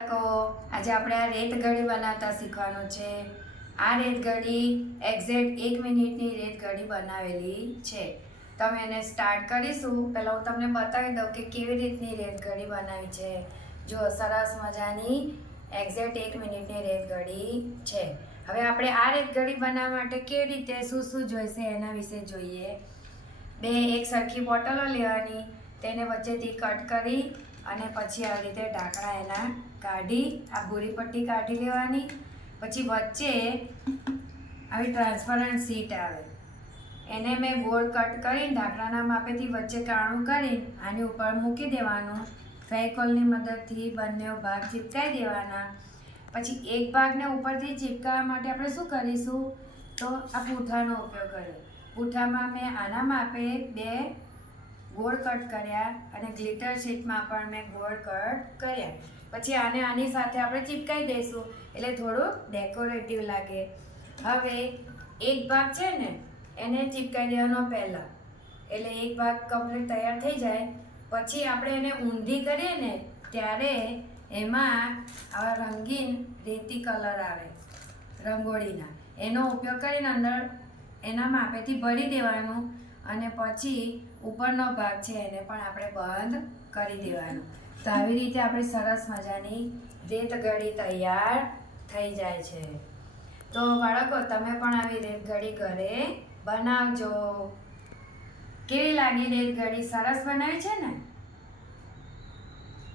આજે આપણે આ રેત ઘડી બનાવતા શીખવાનું છે। આ રેત ઘડી એક્ઝેક્ટ 1 મિનિટની રેત ઘડી બનાવેલી છે। તમે એને સ્ટાર્ટ કરીશું। પહેલાં હું તમને બતાવી દઉં કે કેવી રીતની રેત ઘડી બનાવી છે। જો સરસ મજાની એક્ઝેક્ટ 1 મિનિટની રેત ઘડી છે। હવે આપણે આ રેત ઘડી બનાવવા માટે કેવી રીતે શું જોઈશે એના વિશે જોઈએ। બે એક સરખી બોટલો લેવાની, તેને વચ્ચેથી કટ કરી અને પછી આવી રીતે ઢાંકણા એના કાઢી આ ભૂરી પટ્ટી કાઢી લેવાની। પછી વચ્ચે આવી ટ્રાન્સપરન્ટ શીટ આવે, એને મેં ગોળ કટ કરીને ઢાંકણાના માપેથી વચ્ચે કાણું કરી આની ઉપર મૂકી દેવાનું। ફેવિકોલની મદદથી બંને ભાગ ચીપકાવી દેવાના। પછી એક ભાગને ઉપરથી ચીપકાવવા માટે આપણે શું કરીશું, તો આ પૂંઠાનો ઉપયોગ કર્યો। પૂંઠામાં મેં આના માપે 2 ગોળ કટ કર્યા અને ગ્લિટર શીટમાં પણ મેં ગોળ કટ કર્યા। પછી આને આની સાથે આપણે ચીપકાવી દઈશું એટલે થોડું ડેકોરેટિવ લાગે। હવે એક ભાગ છે ને એને ચીપકાવી દેવાનો પહેલાં, એટલે એક ભાગ કમ્પ્લીટ તૈયાર થઈ જાય પછી આપણે એને ઊંધી કરીએ ને ત્યારે એમાં આવા રંગીન રેતી કલર આવે રંગોળીના, એનો ઉપયોગ કરીને અંદર એના માપેથી ભરી દેવાનું અને પછી ઉપરનો ભાગ છે એને પણ આપણે બંધ કરી દેવાનો। તો આવી રીતે આપણી સરસ મજાની રેત ઘડી તૈયાર થઈ જાય છે। તો બાળકો, તમે પણ આવી રેત ઘડી ઘરે બનાવજો। કેવી લાગી રેત ઘડી? સરસ બનાવી છે ને?